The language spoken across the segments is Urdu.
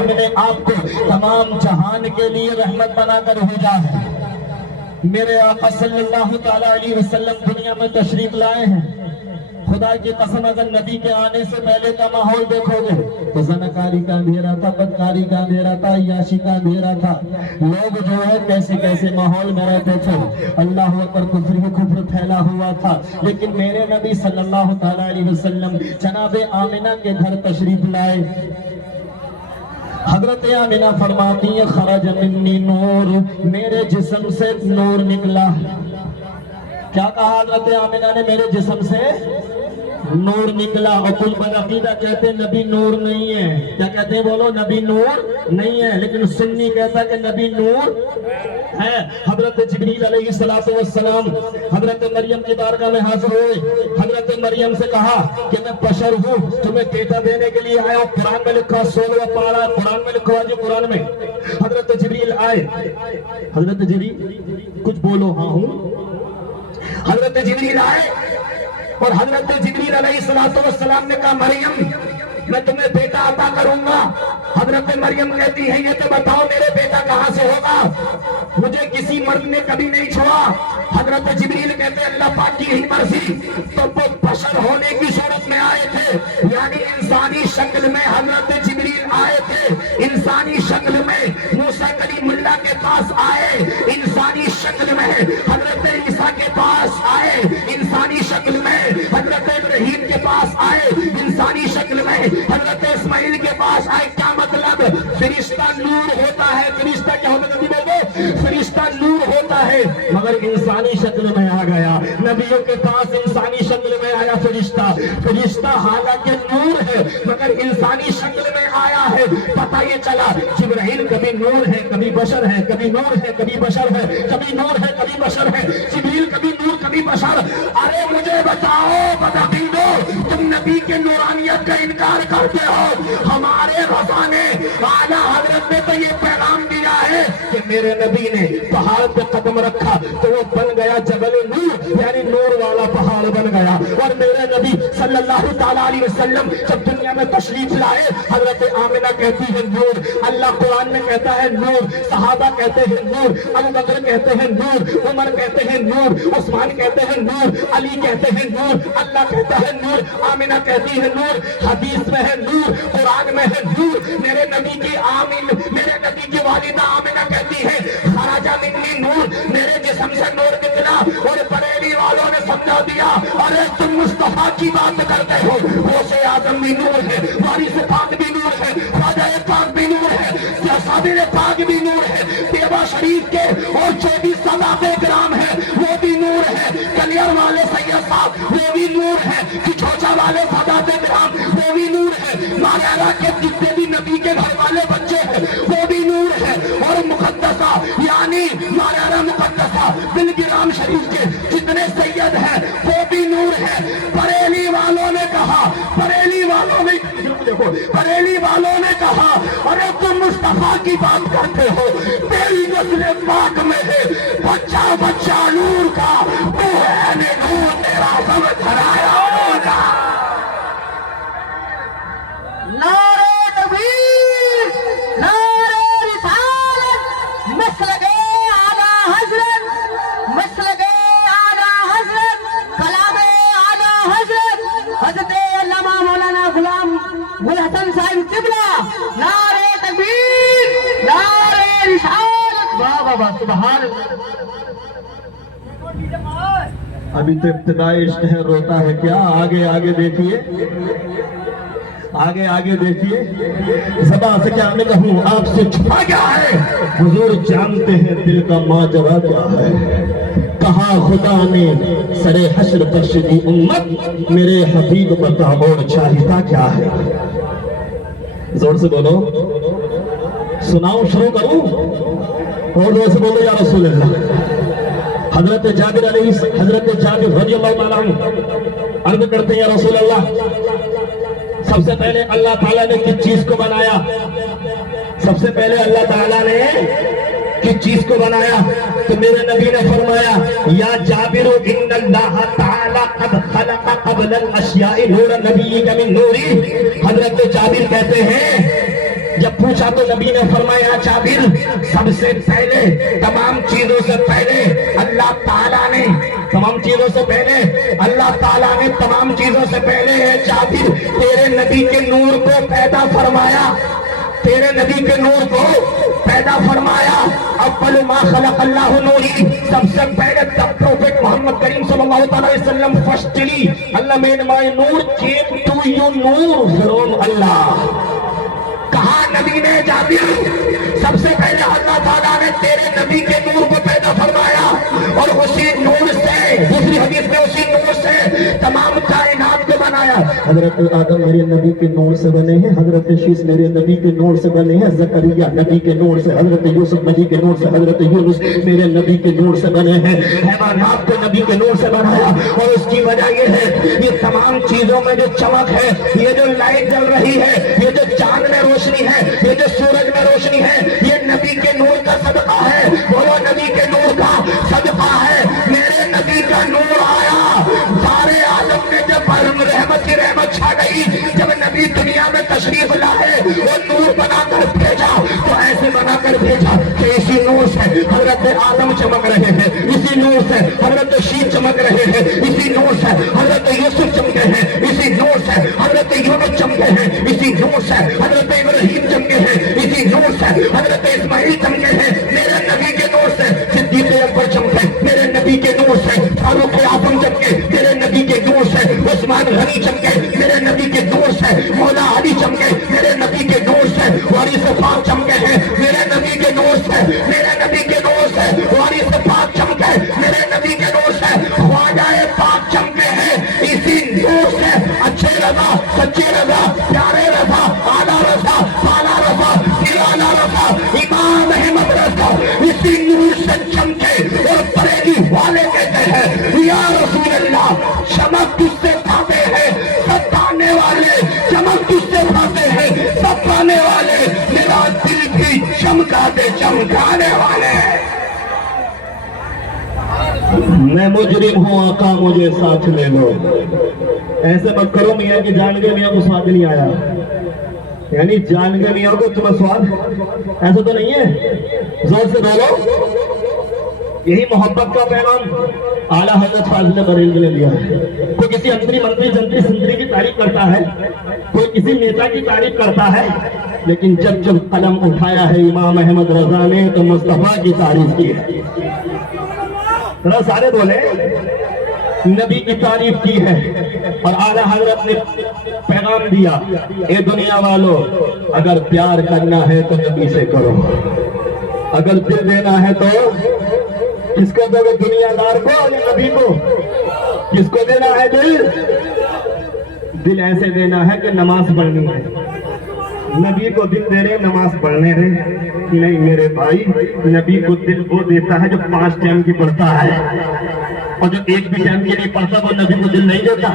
ہم نے آپ کو تمام جہان کے لیے رحمت بنا کر بھیجا ہے۔ میرے آقا صلی اللہ تعالیٰ علیہ وسلم دنیا میں تشریف لائے ہیں۔ خدا کی قسم اگر نبی کے آنے سے پہلے کا ماحول دیکھو گے تو زناکاری کا اندھیرا تھا، بدکاری کا اندھیرا تھا، عیاشی کا اندھیرا تھا۔ لوگ جو ہے کیسے کیسے ماحول میں رہتے تھے، اللہ اکبر، کفر ہی کفر پھیلا ہوا تھا۔ لیکن میرے نبی صلی اللہ تعالیٰ علیہ وسلم جناب آمنہ کے گھر تشریف لائے۔ حضرت آمنہ فرماتی ہیں خرج منی نور، میرے جسم سے نور نکلا۔ کیا کہا حضرت آمنہ نے؟ میرے جسم سے نور نکلا۔ اور کل بدعقیدہ کہتے ہیں نبی نور نہیں ہے۔ کیا کہتے ہیں؟ بولو، نبی نور نہیں ہے، لیکن سنی کہتا ہے کہ نبی نور ہے۔ حضرت جبریل علیہ السلام حضرت مریم کی بارگاہ میں حاضر ہوئے۔ حضرت مریم سے کہا کہ میں بشر ہوں، تمہیں بیٹا دینے کے لیے آیا ہوں۔ قرآن میں لکھا 16واں پارہ، قرآن میں لکھا جو قرآن میں حضرت جبریل آئے۔ حضرت جبریل کچھ بولو، ہاں ہوں۔ حضرت جبریل آئے اور حضرت جبریل علیہ السلام نے کہا مریم میں تمہیں بیٹا عطا کروں گا۔ حضرت مریم کہتی ہے یہ تو بتاؤ میرے بیٹا کہاں سے ہوگا، مجھے کسی مرد نے کبھی نہیں چھوڑا۔ حضرت جبریل کہتے ہیں اللہ پاک کی ہی مرضی، تو وہ بشر ہونے کی صورت میں آئے تھے، یعنی انسانی شکل میں حضرت جبریل آئے تھے۔ انسانی شکل میں موسیٰ کلیم اللہ کے پاس آئے، انسانی شکل میں حضرت عیسیٰ کے پاس آئے، انسانی شکل میں حضرت ابراہیم کے پاس آئے، انسانی شکل میں حضرت اسماعیل کے پاس آئے۔ کیا مطلب؟ فرشتہ نور ہوتا ہے۔ فرشتہ کیا ہوتا ہے؟ نبی بولو، فرشتہ نور ہوتا ہے، مگر انسانی شکل میں آ گیا۔ نبیوں کے پاس انسانی شکل میں آیا فرشتہ۔ فرشتہ حالانکہ نور ہے مگر انسانی شکل میں آیا ہے۔ پتہ یہ چلا جبرائیل کبھی نور ہے کبھی بشر ہے، کبھی نور ہے کبھی بشر ہے، کبھی نور ہے کبھی بشر ہے۔ جبریل کبھی نور کبھی بشر۔ ارے مجھے بتاؤ بدعقیدو، تم نبی کے نورانیت کا انکار کرتے ہو، ہمارے رضا نے اعلیٰ حضرت نے تو یہ پیغام دیا ہے کہ میرے نبی نے پہاڑ پہ قدم رکھا تو وہ بن گیا جبل نور، یعنی نور والا پہاڑ بن گیا۔ اور میرے نبی صلی اللہ تعالیٰ علیہ وسلم جب دنیا میں تشریف لائے، حضرت آمنہ کہتی ہے نور، اللہ قرآن میں کہتا ہے نور، صحابہ کہتے ہیں نور، ابو بکر کہتے ہیں نور، عمر کہتے ہیں نور، عثمان کہتے ہیں نور، علی کہتے ہیں نور، اللہ کہتا ہے نور، آمنہ کہتی ہے نور، حدیث میں ہے نور، قرآن میں ہے نور۔ میرے نبی کی میرے نبی کی والدہ آمنہ کہتی ہے خرج منی نور، میرے جسم سے نور نکلا۔ اور بریلی والوں نے سمجھا دیا ارے تم مصطفیٰ کی بات کرتے ہو، غوث اعظم بھی نور ہے، وارث پاک بھی نور ہے، خواجہ پاک بھی نور ہے، صابر پاک بھی نور ہے، طیبہ شریف کے اور جو بھی صحابہ کرام ہیں وہ بھی نور ہے، کلیئر والے سید صاحب وہ بھی نور ہے، کچھوچا والے صحابہ کرام وہ بھی نور ہے، ماریارہ کے جتنے بھی نبی کے گھر والے بچے ہیں وہ بھی نور ہے، اور مقدسہ یعنی ماریارہ مقدسہ بلگرام شریف کے جتنے سید ہیں وہ بھی نور ہے۔ بریلی والوں نے کہا، بریلی والوں نے دیکھو، بریلی والوں نے کہا ارے تم مصطفیٰ کی بات کرتے ہو، تیری نسل پاک میں ہے بچہ بچہ نور کا، تو ہے نور تیرا سب دھرایا ہوگا۔ نعرہ تکبیر، نعرہ رسالت، مسلک اعلیٰ حضرت، مسلک اعلیٰ حضرت، کلام اعلیٰ حضرت حضرت علامہ مولانا غلام گل حسن صاحب قبلہ۔ نعرہ تکبیر، نعرہ رسالت، واہ واہ واہ، سبحان اللہ۔ ابھی تو ابتدائی عشق ہے، روتا ہے کیا؟ آگے آگے دیکھیے، آگے آگے دیکھیے، زبان سے کیا میں کہوں آپ سے چھپا کیا ہے، حضور جانتے ہیں دل کا ماجرا کیا ہے۔ کہا خدا نے سرے حشر بخش دی امت، میرے حبیب بتا اور چاہتا کیا ہے۔ زور سے بولو، سناؤں شروع کروں؟ اور زور سے بولو یا رسول اللہ۔ حضرت جابر رضی اللہ تعالیٰ عنہ عرض کرتے ہیں یا رسول اللہ، سب سے پہلے اللہ تعالیٰ نے کس چیز کو بنایا؟ سب سے پہلے اللہ تعالیٰ نے کس چیز کو بنایا؟ تو میرے نبی نے فرمایا یا جابر ان اللہ تعالیٰ قد خلق قبل الاشیاء نور نبی من نوری۔ حضرت جابر کہتے ہیں جب پوچھا تو نبی نے فرمایا جابر سب سے پہلے تمام چیزوں سے پہلے اللہ تعالیٰ نے تمام چیزوں سے پہلے اللہ تعالیٰ نے تمام چیزوں سے پہلے ہے جابر تیرے نبی کے نور کو پیدا فرمایا تیرے نبی کے نور کو پیدا فرمایا اول ما خلق اللہ نوری سب سے پہلے تب پروفیٹ محمد کریم صلی اللہ علیہ وسلم firstly Allah made my Noor came to you Noor from اللہ کہا نبی نے جابر سب سے پہلے اللہ تعالیٰ نے تیرے نبی کے نور کو پیدا فرمایا اور اسی نور سے دوسری حدیث میں اسی نور سے تمام کائنات کو بنایا حضرت آدم میرے نبی کے نور سے بنے ہیں حضرت شیس میرے نبی کے نور سے بنے ہیں زکریا نبی کے نور سے حضرت یوسف نبی کے نور سے حضرت یونس میرے نبی کے نور سے بنے ہیں حیوانات کو نبی کے نور سے بنایا اور اس کی وجہ یہ ہے یہ تمام چیزوں میں جو چمک ہے یہ جو لائٹ جل رہی ہے یہ جو چاند میں روشنی ہے یہ جو سورج میں روشنی ہے یہ نبی کے نور کا صدقہ ہے بولو نبی کے نور کا صدقہ ہے میرے نبی کا نور آیا سارے عالم نے جب رحمت کی رحمت چھا گئی جب نبی دنیا میں تشریف لائے وہ نور بنا کر بھیجا تو ایسے بنا کر بھیجا کہ اسی نور سے حضرت آدم چمک رہے ہیں اسی نور سے حضرت شیس چمک رہے ہیں اسی نور سے حضرت یوسف چمکے ہیں اسی نور سے حضرت یونس چمکے ہیں اسی نور سے حضرت ابراہیم چمکے ہیں اسی نور سے حضرت اسماعیل چمکے ہیں میرے نبی کے نور سے صدیق اکبر چمکے میرے نبی کے نور سے فاروق اعظم چمکے میرے نبی کے نور سے عثمان غنی چمکے میرے نبی کے نور سے مولا علی چمکے میرے نبی کے نور سے وارث پاک چمکے ہیں میرے نبی کے نور سے میرے نبی کے نور سے وارث پاک چمکے میرے نبی کے نور سے خواجہ پاک چمکے ہیں اسی نور سے اچھے رضا سچے رضا پیارے رضا اعلیٰ رضا بالا رضا نرالا رضا امام احمد رضا اسی نور سے چمکے اور بریلی والے کہتے ہیں یا رسول اللہ چمک تجھ سے پاتے ہیں سب پانے والے چمک تجھ سے پاتے ہیں سب پانے والے میرا دل بھی چمکا دے چمکانے والے میں مجرم ہوں آقا مجھے ساتھ لے لو ایسے مت کرو میاں کی جان کے میاں کو سواد نہیں آیا یعنی جان کے میاں کو تمہیں سواد ایسا تو نہیں ہے زور سے بولو یہی محبت کا پیغام اعلیٰ حضرت فاضل بریلوی نے دیا ہے کوئی کسی انتری منتری جنتری سنتری کی تعریف کرتا ہے کوئی کسی نیتا کی تعریف کرتا ہے لیکن جب جب قلم اٹھایا ہے امام احمد رضا نے تو مصطفیٰ کی تعریف کی ہے ذرا سارے بولے نبی کی تعریف کی ہے اور اعلیٰ حضرت نے پیغام دیا اے دنیا والو اگر پیار کرنا ہے تو نبی سے کرو اگر دل دینا ہے تو کس کو دو گے دنیا دار کو یا نبی کو کس کو دینا ہے دل ایسے دینا ہے کہ نماز پڑھنی ہے نبی کو دل دے رہے نماز پڑھنے دے نہیں میرے بھائی نبی کو دل وہ دیتا ہے جو 5 ٹائم کی پڑھتا ہے اور جو ایک بھی ٹائم کے نہیں پڑھتا وہ نبی کو دل نہیں دیتا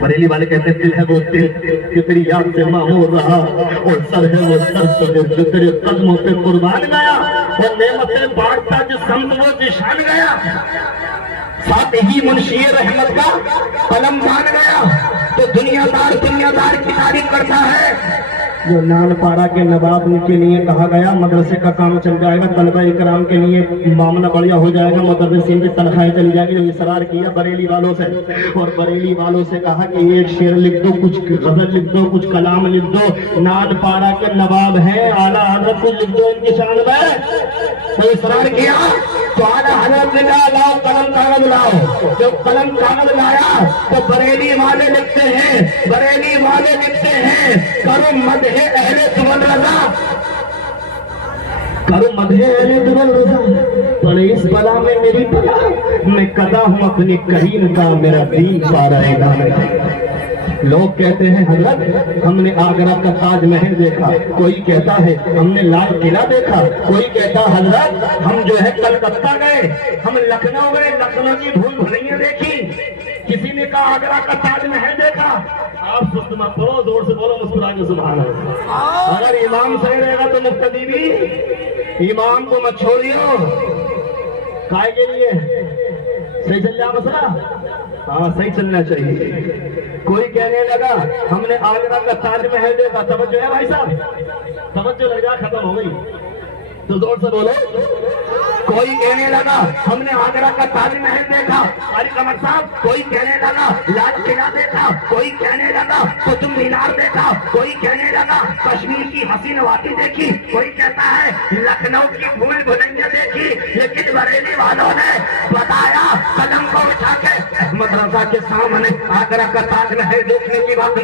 بریلی والے کہتے ہیں دل ہے وہ دل کہ تیری یاد سے معمور رہا اور سر ہے وہ سر جو تیرے قدموں پہ قربان گیا اور نعمتیں بانٹتا جو سمت وہ نشان گیا ساتھ ہی منشی رحمت کا قلم مان گیا تو دنیا دار کی تعریف کرتا ہے جو نان پارا کے نواب کے لیے کہا گیا مدرسے کا کام چل جائے گا طلبہ اکرام کے لیے معاملہ بڑھیا ہو جائے گا مدرسین کی تنخواہیں چلی جائے گی جو اصرار کیا بریلی والوں سے اور بریلی والوں سے کہا کہ ایک شعر لکھ دو کچھ غزل لکھ دو کچھ کلام لکھ دو نان پارا کے نواب ہیں اعلیٰ حضرت کچھ لکھ دو ان کی شان میں تو اصرار کیا تو اعلیٰ حضرت نے کہا لاؤ قلم کاغذ لاؤ جب قلم کاغذ لایا تو بریلی والے لکھتے ہیں کرو مدح اہل تمن رضا کرو مدح اہل تمن رضا پڑے اس بلا میں میری بلا میں قضا ہوں اپنی کریم کا میرا دین پارا ہے لوگ کہتے ہیں حضرت ہم نے آگرہ کا تاج محل دیکھا کوئی کہتا ہے ہم نے لال قلعہ دیکھا کوئی کہتا حضرت ہم جو ہے کلکتہ گئے ہم لکھنؤ گئے لکھنؤ کی بھول بھلیاں دیکھی کسی نے کہا آگرہ کا تاج محل دیکھا آپ سست مت بولو زور سے بولو مسکرا کے سبحان اللہ اگر امام صحیح رہے گا تو مقتدی بھی امام کو مت چھوڑیو کائے کے لیے صحیح چل رہا مسئلہ؟ ہاں صحیح چلنا چاہیے. کوئی کہنے لگا ہم نے آگرہ کا تاج محل دیکھا. توجہ ہے بھائی صاحب؟ توجہ لگ جا ختم ہو گئی تو زور سے بولو. کوئی کہنے لگا ہم نے آگرہ کا تاج محل دیکھا. علی قمر صاحب کوئی کہنے لگا لال قلعہ دیکھا. کوئی کہنے لگا قطب مینار دیکھا. کوئی کہنے لگا کشمیر کی حسین وادی دیکھی. کوئی کہتا ہے لکھنؤ کی بھول بھلائیاں دیکھی. لیکن بریلی والوں نے بتایا قدم کو اٹھا کے احمد رضا کے سامنے آگرہ کا تاج محل دیکھنے کی بات نہ